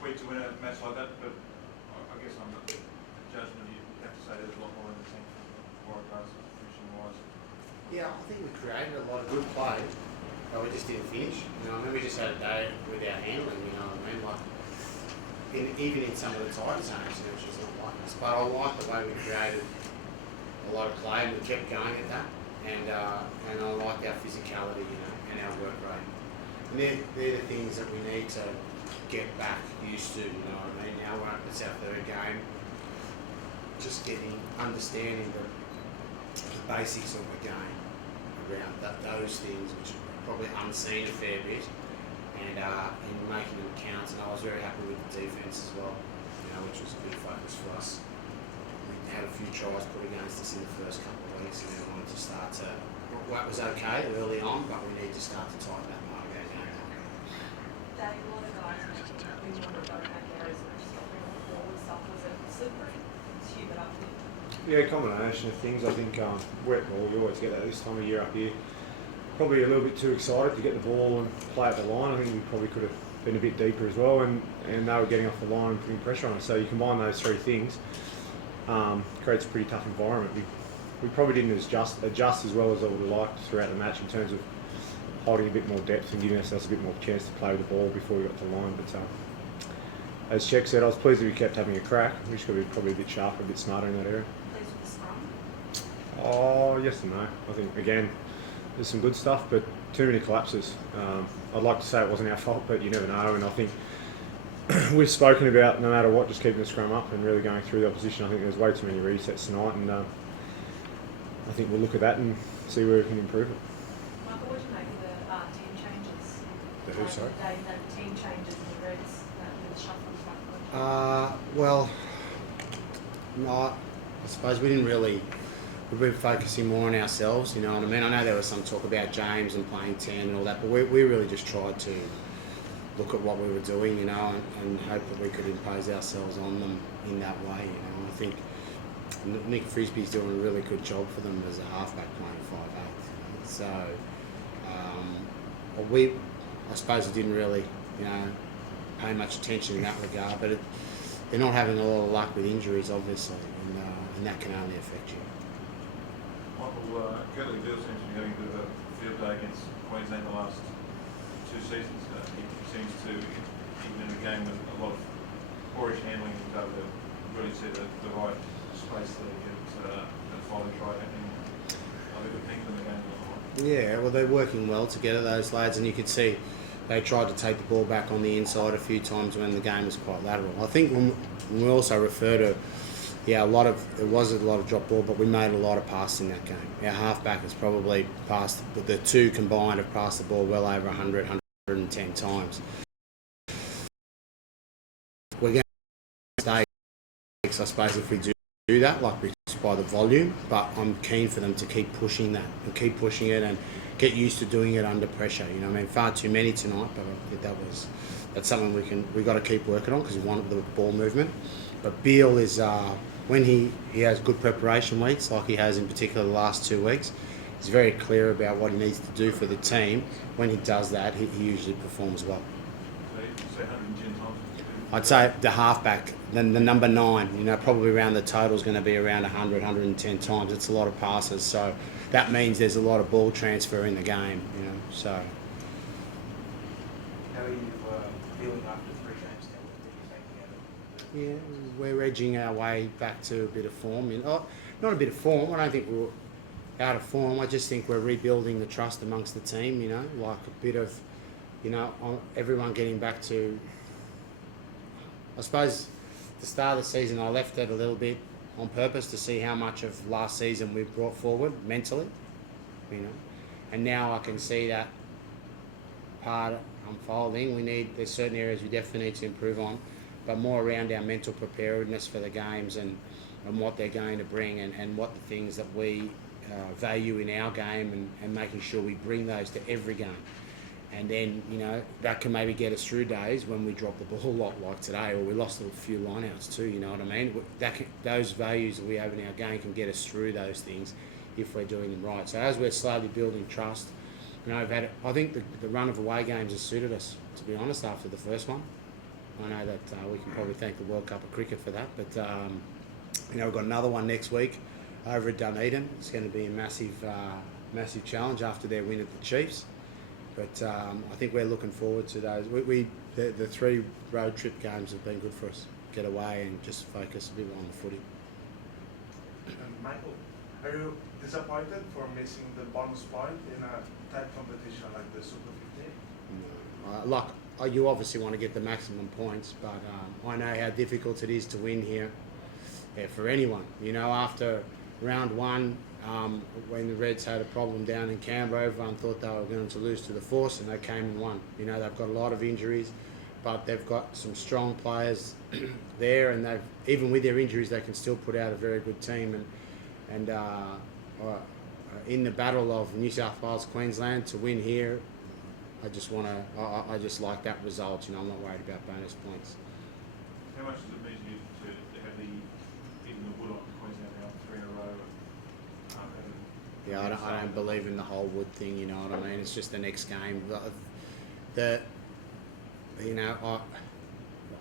sweet to win a match like that, but I guess on the judgment you have to say there's a lot more in the tank for Waratahs finishing wise. Yeah, I think we created a lot of good play, but we just didn't finish. You know, I mean, we just had a day with our handling. You know what I mean? Like, even in some of the tighter zones, you know, which is not like us. But I like the way we created a lot of play and we kept going at that. And I like our physicality, you know, and our work rate. And they're the things that we need to get back used to. You know what I mean? Now it's our third game. Just understanding the basics of the game around those things, which are probably unseen a fair bit. And making them count, and I was very happy with the defence as well, you know, which was a big focus for us. We had a few tries put against us in the first couple of weeks, and we wanted to start to. That was okay early on, but we need to start to tighten that part of our game up. Dave, a lot of guys when you want to go back areas and just not bring on the forward stuff, was it slippery? Tube it up here. Yeah, a combination of things. I think wet ball, you always get that this time of year up here. Probably a little bit too excited to get the ball and play at the line. I think we probably could have been a bit deeper as well, and they were getting off the line and putting pressure on us. So you combine those three things, creates a pretty tough environment. We probably didn't adjust as well as I would have liked throughout the match in terms of holding a bit more depth and giving ourselves a bit more chance to play with the ball before we got to the line. But as Czech said, I was pleased that we kept having a crack. We just got to be probably a bit sharper, a bit smarter in that area. Pleased with the scrum? Oh, yes and no. I think, again, there's some good stuff, but too many collapses. I'd like to say it wasn't our fault, but you never know. And I think we've spoken about, no matter what, just keeping the scrum up and really going through the opposition. I think there's way too many resets tonight, and I think we'll look at that and see where we can improve it. Michael, what do you make of the team changes? The who, sorry? The team changes in the Reds with the shuffle. Well, no, I suppose we didn't really. We've been focusing more on ourselves, you know what I mean? I know there was some talk about James and playing 10 and all that, but we really just tried to look at what we were doing, you know, and hope that we could impose ourselves on them in that way, you know. I think Nick Frisbee's doing a really good job for them as a halfback playing 5'8". So, I suppose we didn't really, you know, pay much attention in that regard, but they're not having a lot of luck with injuries, obviously, and that can only affect you. Michael, Curtly Bill seems to be having a bit of a field day against Queensland the last two seasons. He seems to, even in a game with a lot of poorish handling, he's able to really see the right space there to get that final try happening. Other good things in the game. Yeah, well, they're working well together, those lads, and you could see they tried to take the ball back on the inside a few times when the game was quite lateral. I think when we also refer to, there was a lot of drop ball, but we made a lot of passes in that game. Our halfback has probably passed, the two combined have passed the ball well over 100, 110 times. We're going to stay, I suppose, if we do that, like we just by the volume, but I'm keen for them to keep pushing that and keep pushing it and get used to doing it under pressure. You know, I mean, far too many tonight, but I think that's something we got to keep working on because we want the ball movement. But Beale is when he has good preparation weeks, like he has in particular the last 2 weeks, he's very clear about what he needs to do for the team. When he does that, he usually performs well. So you say 110 times? I'd say the halfback, then the number 9, you know, probably around the total is going to be around 100, 110 times. It's a lot of passes, so that means there's a lot of ball transfer in the game, you know. So. How are you feeling after 3 games now? What are you taking out of it? Yeah, we're edging our way back to a bit of form. Not a bit of form. I don't think we're out of form. I just think we're rebuilding the trust amongst the team. You know, like a bit of, you know, everyone getting back to. I suppose the start of the season I left it a little bit on purpose to see how much of last season we've brought forward mentally, you know, and now I can see that part unfolding. There's certain areas we definitely need to improve on, but more around our mental preparedness for the games and what they're going to bring and what the things that we value in our game and making sure we bring those to every game. And then, you know, that can maybe get us through days when we drop the ball a lot like today, or we lost a few lineouts too, you know what I mean? Those values that we have in our game can get us through those things if we're doing them right. So as we're slowly building trust, you know, I think the run of away games has suited us, to be honest, after the first one. I know that we can probably thank the World Cup of Cricket for that, but we've got another one next week over at Dunedin. It's going to be a massive challenge after their win at the Chiefs. But I think we're looking forward to those. The 3 road trip games have been good for us. Get away and just focus a bit more on the footy. And Michael, are you disappointed for missing the bonus point in a tight competition like the Super 15? You obviously want to get the maximum points, but I know how difficult it is to win here for anyone. After round 1, when the Reds had a problem down in Canberra, everyone thought they were going to lose to the Force, and they came and won. They've got a lot of injuries, but they've got some strong players there, and even with their injuries, they can still put out a very good team. And in the battle of New South Wales, Queensland, to win here, I just like that result. I'm not worried about bonus points. How much does it mean to you to have hitting the wood on Queensland now 3 in a row? Yeah, I don't believe in the whole wood thing. You know what I mean? It's just the next game.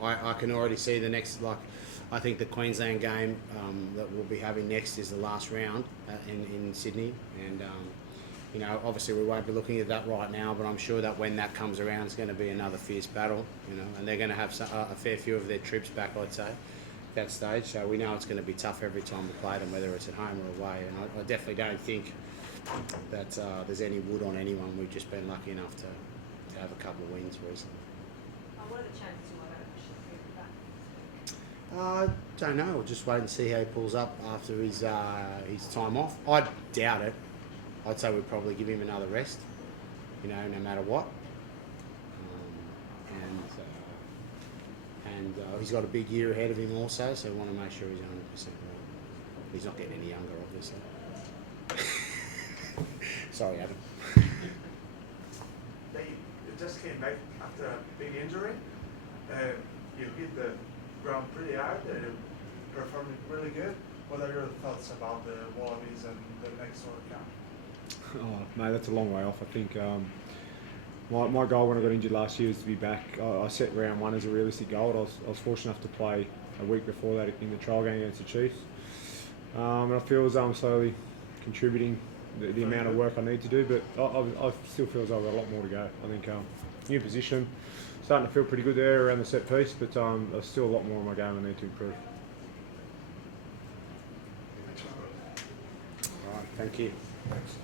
I can already see the next. I think the Queensland game that we'll be having next is the last round in Sydney, and obviously we won't be looking at that right now, but I'm sure that when that comes around, it's going to be another fierce battle. And they're going to have a fair few of their troops back, I'd say, at that stage. So we know it's going to be tough every time we play them, whether it's at home or away. And I definitely don't think that there's any wood on anyone. We've just been lucky enough to have a couple of wins recently. What are the chances you might actually be back? Don't know. We'll just wait and see how he pulls up after his time off. I doubt it. I'd say we'd probably give him another rest, no matter what. And he's got a big year ahead of him also, so we want to make sure he's 100% right. He's not getting any younger, obviously. Sorry, Adam. You just came back after a big injury. You hit the ground pretty hard. Performing really good. What are your thoughts about the Wallabies and the next World Cup? Oh, mate, that's a long way off. I think my goal when I got injured last year was to be back. I set round 1 as a realistic goal. I was fortunate enough to play a week before that in the trial game against the Chiefs. And I feel as though I'm slowly contributing the amount of work I need to do, but I still feel as though I've got a lot more to go. I think new position, starting to feel pretty good there around the set piece, but there's still a lot more in my game I need to improve. All right, thank you. Thanks.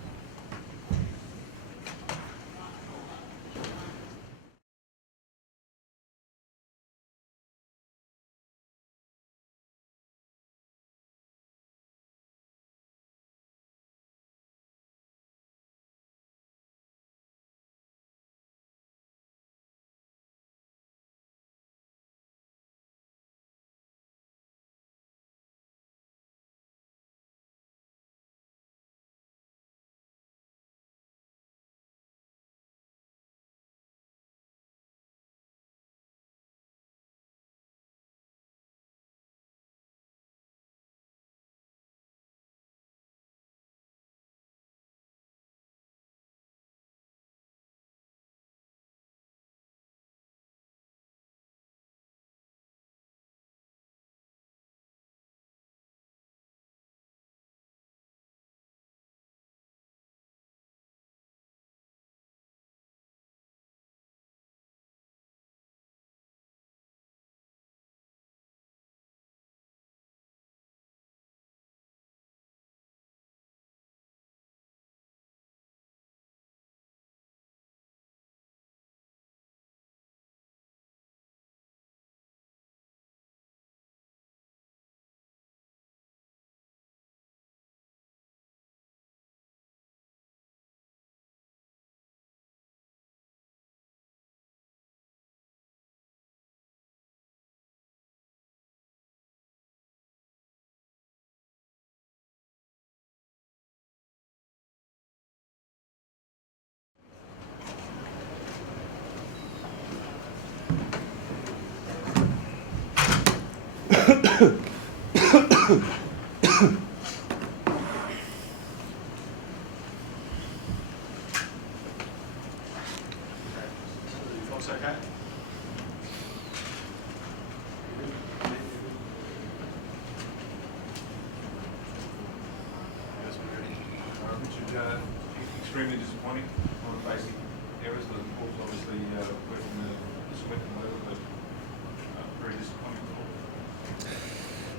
Looks okay.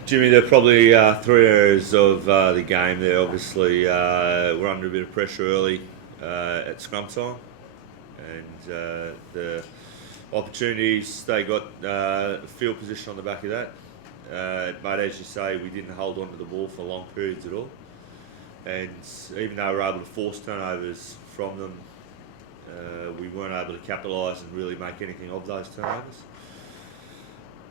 Jimmy, there are probably three areas of the game there. Obviously, we're under a bit of pressure early at scrum time, and the opportunities they got field position on the back of that. But as you say, we didn't hold on to the ball for long periods at all, and even though we were able to force turnovers from them, we weren't able to capitalise and really make anything of those turnovers.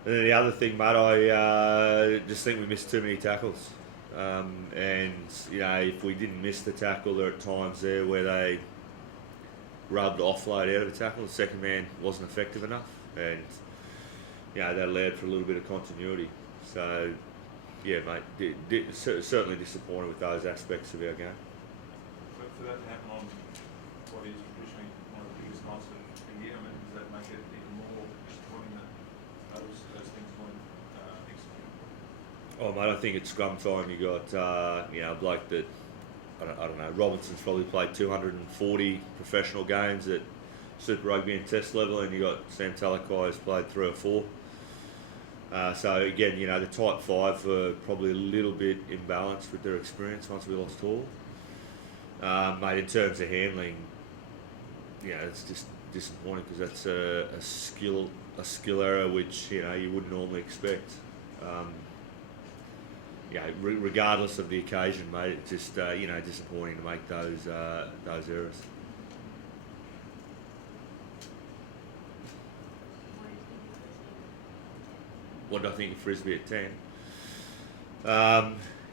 And then the other thing, mate, I just think we missed too many tackles. And, you know, if we didn't miss the tackle, there are times there where they were able to offload out of the tackle. The second man wasn't effective enough. And, you know, that allowed for a little bit of continuity. So, yeah, mate, certainly disappointed with those aspects of our game. For that to happen on what is traditionally one of the biggest nights of the year, I mean, does that make it even more disappointing that those things weren't executed? Oh, mate, I think at scrum time you got, you know, a bloke that, I don't know, Robinson's probably played 240 professional games at Super Rugby and Test level, and you got Sam Talakai who's played 3 or 4. So again, you know, the type 5 were probably a little bit imbalanced with their experience once we lost Hall. Mate, in terms of handling, you know, it's just disappointing because that's a skill error which, you know, you wouldn't normally expect. Yeah, regardless of the occasion, mate, it's just you know, disappointing to make those errors. What do I think of Frisbee at 10?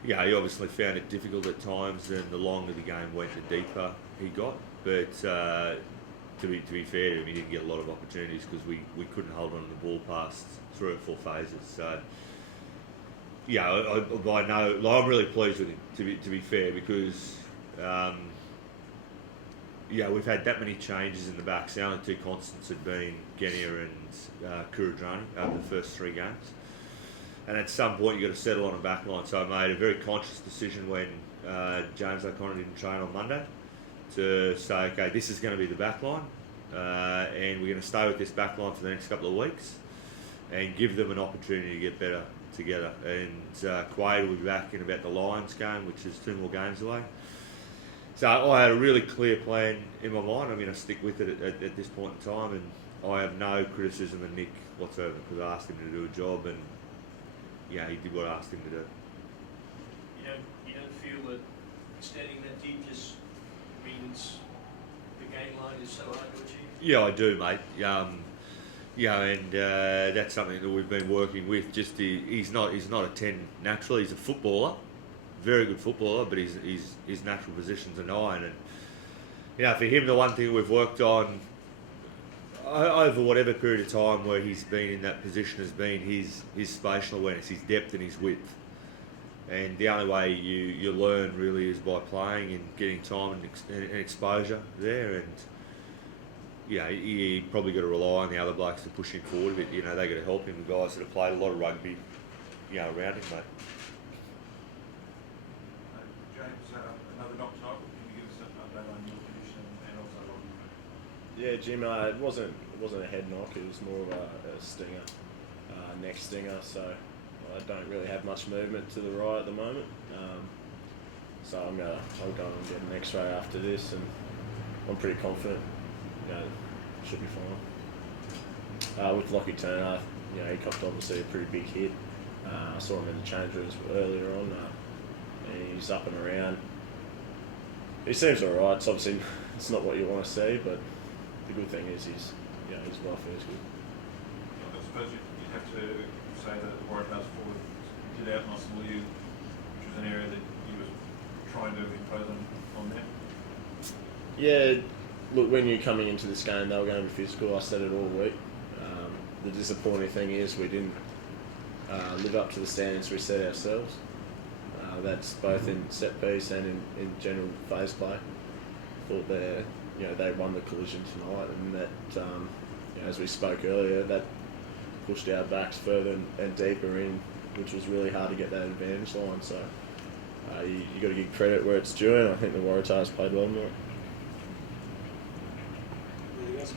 Yeah, he obviously found it difficult at times, and the longer the game went, the deeper he got. But to be fair to him, he didn't get a lot of opportunities because we couldn't hold on to the ball past 3 or 4 phases. So yeah, I'm really pleased with him. To be fair, because yeah, we've had that many changes in the backs. The only 2 constants had been Genia and Kurudrani over the first 3 games. And at some point you've got to settle on a back line. So I made a very conscious decision when James O'Connor didn't train on Monday to say, okay, this is going to be the back line, and we're going to stay with this back line for the next couple of weeks and give them an opportunity to get better together. And Quade will be back in about the Lions game, which is 2 more games away. So I had a really clear plan in my mind. I'm going to stick with it at this point in time, and I have no criticism of Nick whatsoever because I asked him to do a job, and yeah, he did what I asked him to do. You don't feel that standing that deep just means the game line is so hard to achieve? Yeah, I do, mate. Yeah, and that's something that we've been working with. Just he's not a 10 naturally. He's a footballer, very good footballer, but his natural position's a 9. And you know, for him, the one thing we've worked on over whatever period of time where he's been in that position has been his spatial awareness, his depth and his width. And the only way you learn really is by playing and getting time and exposure there. And yeah, you probably got to rely on the other blokes to push him forward a bit. You know, they got to help him. The guys that have played a lot of rugby, you know, around him, mate. James, another knock tonight. Can you give us an update on your condition and also on? Yeah, Jim, it wasn't a head knock. It was more of a stinger, neck stinger. So I don't really have much movement to the right at the moment. So I'll go and get an X-ray after this, and I'm pretty confident. You know, should be fine. With Lockie Turner, you know, he copped obviously a pretty big hit. I saw him in the change rooms earlier on. And he's up and around. He seems alright. It's obviously it's not what you want to see, but the good thing is his welfare is good. I suppose you'd have to say that the Waratahs forward did out-muscle you, which was an area that you were trying to impose on them. Yeah, look, when you're coming into this game, they were going to be physical. I said it all week. The disappointing thing is we didn't live up to the standards we set ourselves. That's both in set piece and in general phase play. Thought they won the collision tonight, and that you know, as we spoke earlier, that pushed our backs further and deeper in, which was really hard to get that advantage line. So you got to give credit where it's due, and I think the Waratahs played well more. It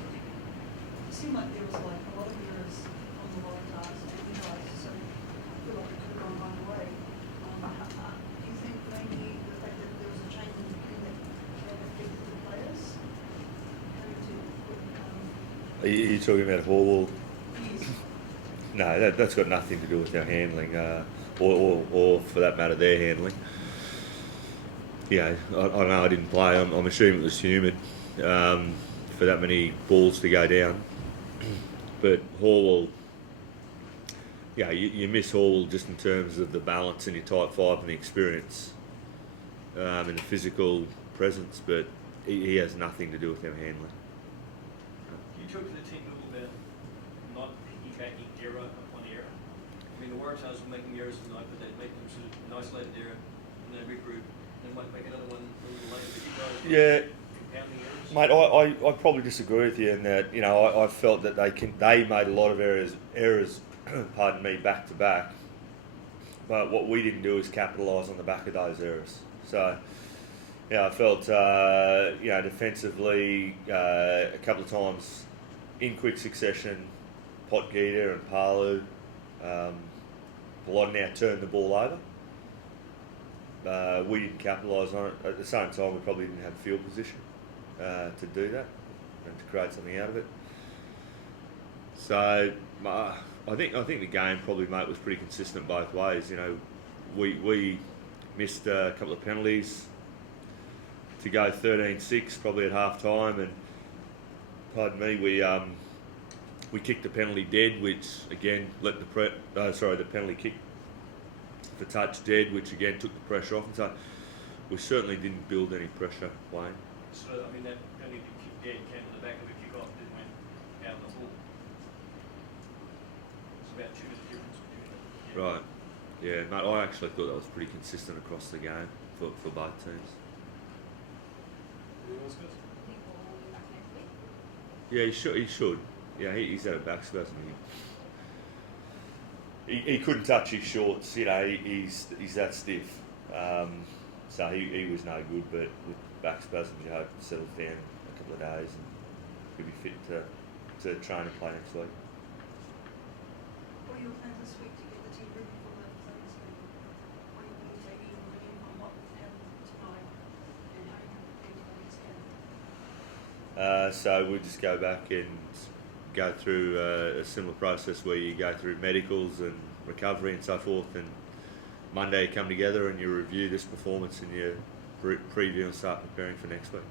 seemed like there was like a lot of errors on the Waratahs and you guys, so feel like it could have gone either way. Do you think maybe the fact that there was a change in the team that affected the players? Having to Are you talking about Horwell? use No, that's got nothing to do with our handling, or for that matter, their handling. Yeah, I know I didn't play. I'm assuming it was humid for that many balls to go down. But Horwell, yeah, you miss Horwell just in terms of the balance and your tight five and the experience and the physical presence, but he has nothing to do with our handling. You talk to the team a little bit not piggybacking error upon error. I mean, the Waratahs were making errors tonight, but they'd make them sort of an isolated error and then regroup. They might make another one a little later, but you guys Yeah. compounding errors. Mate, I probably disagree with you in that, you know, I felt that they made a lot of errors, pardon me, back to back. But what we didn't do is capitalise on the back of those errors. So, yeah, I felt, you know, defensively a couple of times in quick succession, Potgieter and Palu, Blodnow turned the ball over. We didn't capitalise on it. At the same time, we probably didn't have field position to do that and to create something out of it. So I think the game probably, mate, was pretty consistent both ways. You know, we missed a couple of penalties to go 13-6 probably at half time, and pardon me, we kicked the penalty dead, which again let the penalty kick for touch dead, which again took the pressure off, and so we certainly didn't build any pressure, Wayne. So, I mean, that penalty kick dead came on the back of a kick off that went out of the ball. It's about 2 minutes difference between them. Yeah. Right. Yeah, mate, I actually thought that was pretty consistent across the game for both teams. Anyone else, guys? Think we'll be back next week. Yeah, he should. Yeah, he's had a back spasm. He couldn't touch his shorts. You know, he's that stiff. So he was no good. But with back spasms, you hope to settle down a couple of days and he'll be fit to train and play next week. what are your plans this week to get the team ready for the Thursday game? What are you taking from what happened tonight and how you prepare for the next game? So we'll just go back and go through a similar process where you go through medicals and recovery and so forth, and Monday you come together and you review this performance and you preview and start preparing for next week.